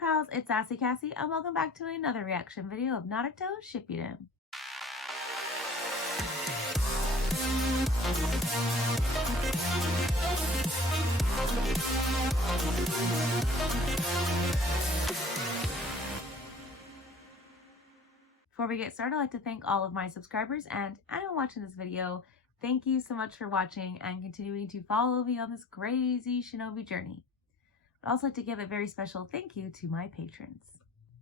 pals, it's Sassy Cassie, and welcome back to another reaction video of Naruto Shippuden. Before we get started, I'd like to thank all of my subscribers and anyone watching this video. Thank you so much for watching and continuing to follow me on this crazy shinobi journey. I'd also like to give a very special thank you to my patrons.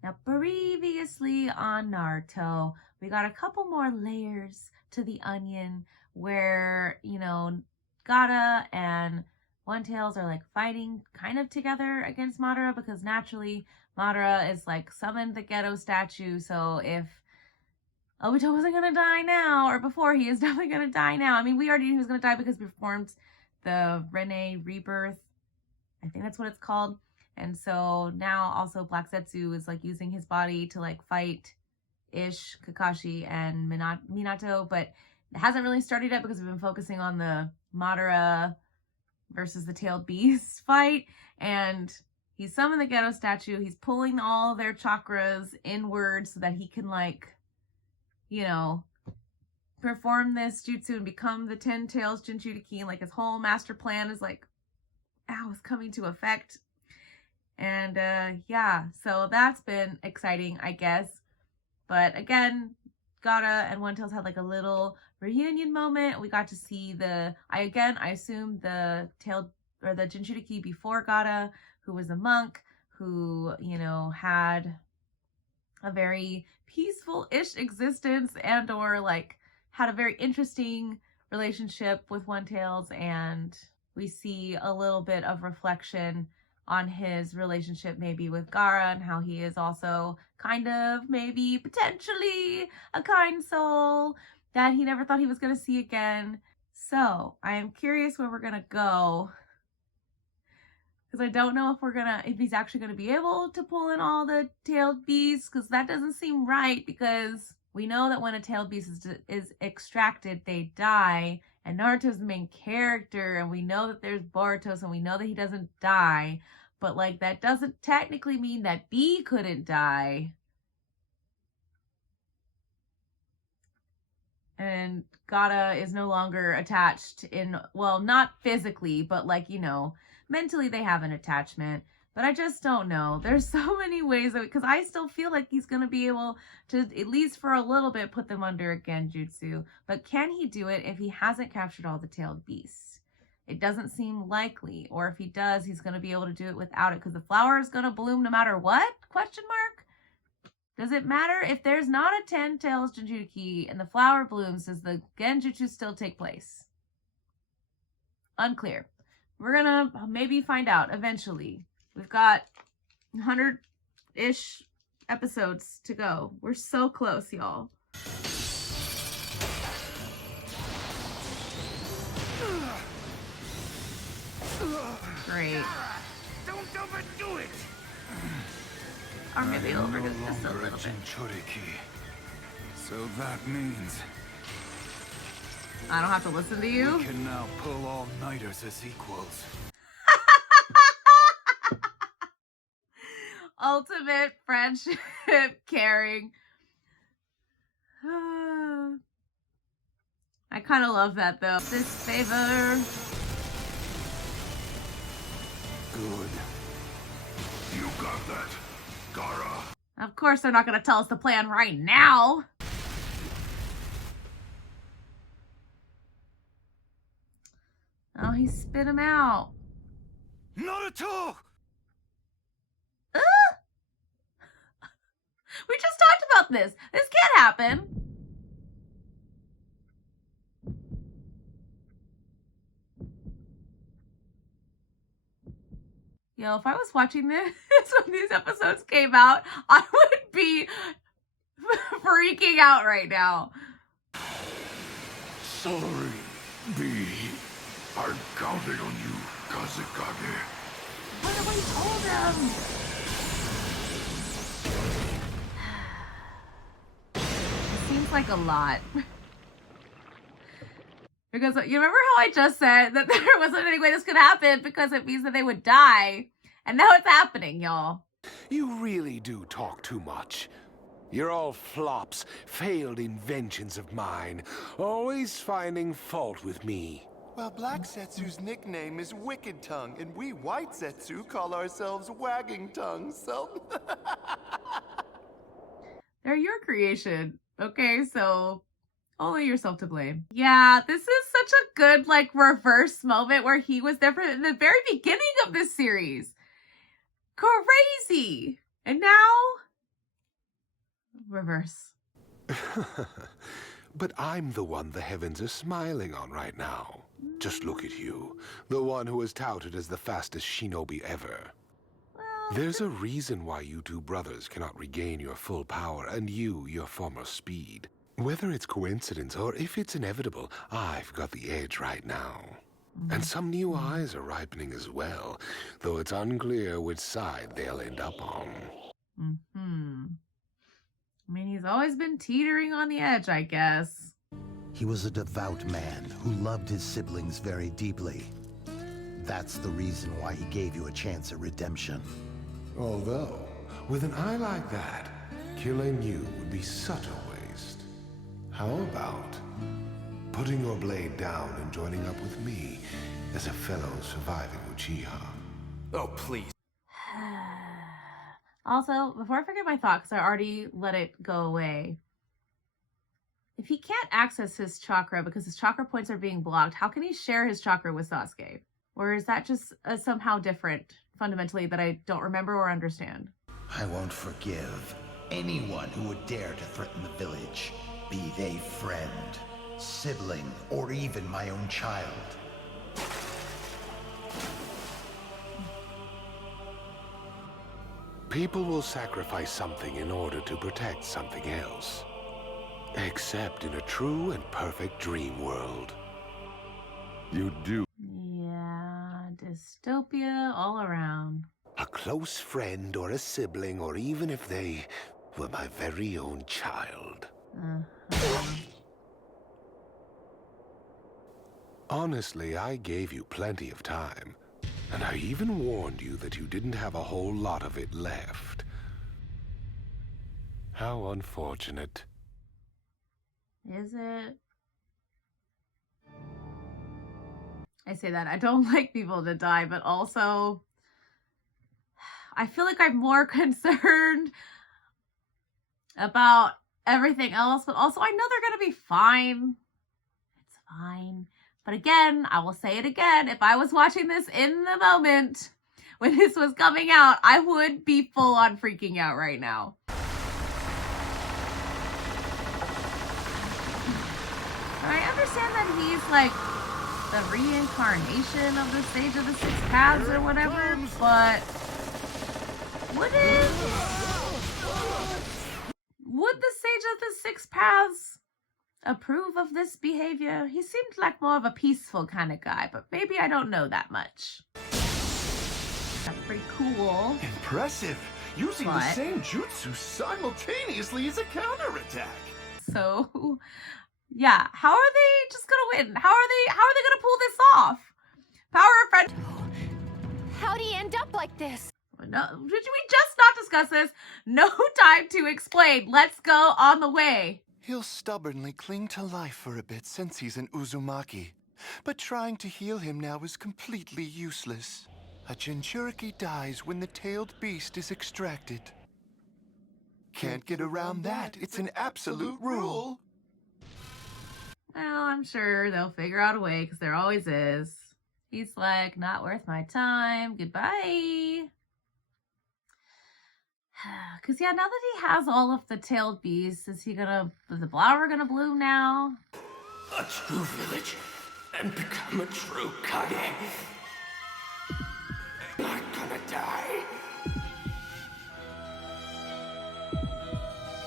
Now, previously on Naruto, we got a couple more layers to the onion where, Gaara and One Tails are like fighting kind of together against Madara, because naturally Madara is like summoned the ghetto statue. So if Obito wasn't gonna die now, or before, he is definitely gonna die now. I mean, we already knew he was gonna die because we performed the Rene rebirth. I think that's what it's called. And so now also Black Zetsu is like using his body to like fight Ish, Kakashi, and Minato, but it hasn't really started yet because we've been focusing on the Madara versus the Tailed Beast fight. And he summoned the ghetto statue. He's pulling all their chakras inward so that he can perform this jutsu and become the 10 Tails Jinchuriki. And like his whole master plan is like, is coming to effect. And yeah, so that's been exciting, I guess. But again, Gaara and One Tails had like a little reunion moment. We got to see I assume the Jinchuriki before Gaara, who was a monk, who, had a very peaceful-ish existence and or like had a very interesting relationship with One Tails, and we see a little bit of reflection on his relationship maybe with Gaara and how he is also kind of maybe potentially a kind soul that he never thought he was going to see again. So I am curious where we're going to go, because I don't know if he's actually going to be able to pull in all the tailed beasts, because that doesn't seem right, because we know that when a tailed beast is extracted, they die. And Naruto's the main character, and we know that there's Boruto, and we know that he doesn't die. But, like, that doesn't technically mean that B couldn't die. And Gaara is no longer attached not physically, but, mentally they have an attachment. But I just don't know. There's so many ways, because I still feel like he's going to be able to, at least for a little bit, put them under a genjutsu. But can he do it if he hasn't captured all the tailed beasts? It doesn't seem likely. Or if he does, he's going to be able to do it without it, because the flower is going to bloom no matter what? Question mark? Does it matter if there's not a 10 tails Jinchuriki and the flower blooms? Does the genjutsu still take place? Unclear. We're going to maybe find out eventually. We've got 100-ish episodes to go. We're so close, y'all. Great. Don't overdo it. Or maybe overdo it just a little bit. So that means I don't have to listen to you. we can now pull all-nighters as equals. Ultimate friendship, caring. I kind of love that though. This favor. Good. You got that, Gaara. Of course they're not going to tell us the plan right now. Oh, he spit him out. Naruto! We just talked about this. This can't happen. Yo, if I was watching this when these episodes came out, I would be freaking out right now. Sorry, B. I'm counting on you, Kazekage. What have we told him? Seems like a lot. Because you remember how I just said that there wasn't any way this could happen because it means that they would die? And now it's happening, y'all. You really do talk too much. You're all flops, failed inventions of mine, always finding fault with me. Well, Black Setsu's nickname is Wicked Tongue, and we White Setsu call ourselves Wagging Tongue, so... They're your creation. Okay, so only yourself to blame. Yeah, this is such a good, like, reverse moment where he was there from the very beginning of this series. Crazy! And now, reverse. But I'm the one the heavens are smiling on right now. Just look at you, the one who is touted as the fastest shinobi ever. Well, There's a reason why you two brothers cannot regain your full power and you your former speed. Whether it's coincidence or if it's inevitable, I've got the edge right now. And some new eyes are ripening as well, though it's unclear which side they'll end up on. I mean, he's always been teetering on the edge, I guess. He was a devout man who loved his siblings very deeply. That's the reason why he gave you a chance at redemption. Although, with an eye like that, killing you would be such a waste. How about putting your blade down and joining up with me as a fellow surviving Uchiha? Oh, please. Also, before I forget my thought, because I already let it go away. If he can't access his chakra because his chakra points are being blocked, how can he share his chakra with Sasuke? Or is that just somehow different, fundamentally, that I don't remember or understand? I won't forgive anyone who would dare to threaten the village, be they friend, sibling, or even my own child. People will sacrifice something in order to protect something else. Except in a true and perfect dream world. You do. Yeah, dystopia all around. A close friend or a sibling, or even if they were my very own child. Honestly, I gave you plenty of time. And I even warned you that you didn't have a whole lot of it left. How unfortunate. Is it? I say that. I don't like people to die, but also I feel like I'm more concerned about everything else, but also I know they're going to be fine. It's fine. But again, I will say it again. If I was watching this in the moment when this was coming out, I would be full on freaking out right now. I understand that he's like the reincarnation of the Sage of the Six Paths or whatever, but would the Sage of the Six Paths approve of this behavior? He seemed like more of a peaceful kind of guy, but maybe I don't know that much. That's pretty cool. Impressive! Using the same jutsu simultaneously as a counterattack! So, yeah, how are they just gonna win? How are they gonna pull this off? Power of friend. How'd he end up like this? No, did we just not discuss this? No time to explain. Let's go on the way. He'll stubbornly cling to life for a bit since he's an Uzumaki. But trying to heal him now is completely useless. A Jinchuriki dies when the tailed beast is extracted. Can't get around that. It's an absolute rule. Well, I'm sure they'll figure out a way, because there always is. He's like, not worth my time. Goodbye. Because, yeah, now that he has all of the tailed beasts, is the flower gonna bloom now? A true village and become a true Kage. Not gonna die.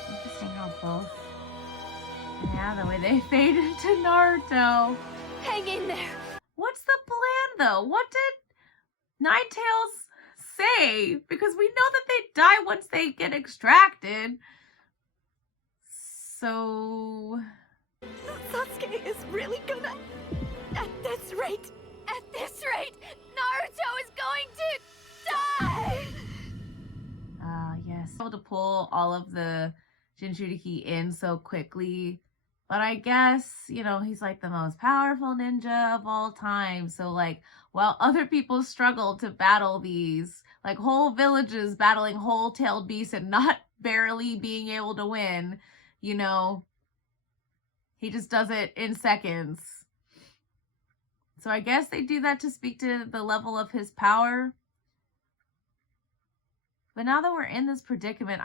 Interesting how both. Yeah, the way they fade into Naruto. Hang in there. What's the plan, though? What did Ninetales say? Because we know that they die once they get extracted. So... Sasuke is really gonna... At this rate, Naruto is going to die! Yes. Able to pull all of the Jinchuriki in so quickly. But I guess, you know, he's like the most powerful ninja of all time. So like, while other people struggle to battle these, like whole villages battling whole-tailed beasts and not barely being able to win, you know, he just does it in seconds. So I guess they do that to speak to the level of his power. But now that we're in this predicament,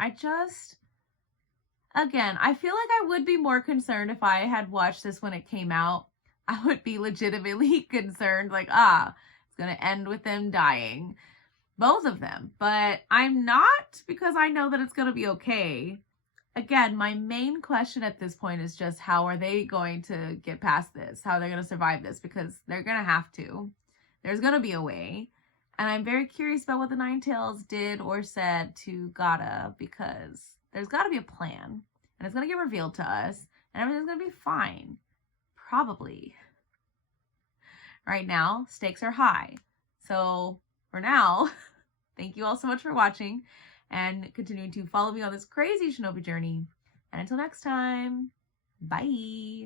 again, I feel like I would be more concerned if I had watched this when it came out. I would be legitimately concerned, like, it's going to end with them dying. Both of them. But I'm not, because I know that it's going to be okay. Again, my main question at this point is just how are they going to get past this? How are they going to survive this? Because they're going to have to. There's going to be a way. And I'm very curious about what the Ninetales did or said to Gatta, because there's got to be a plan. And it's going to get revealed to us. And everything's going to be fine. Probably. Right now, stakes are high. So, for now, thank you all so much for watching. And continuing to follow me on this crazy shinobi journey. And until next time, bye!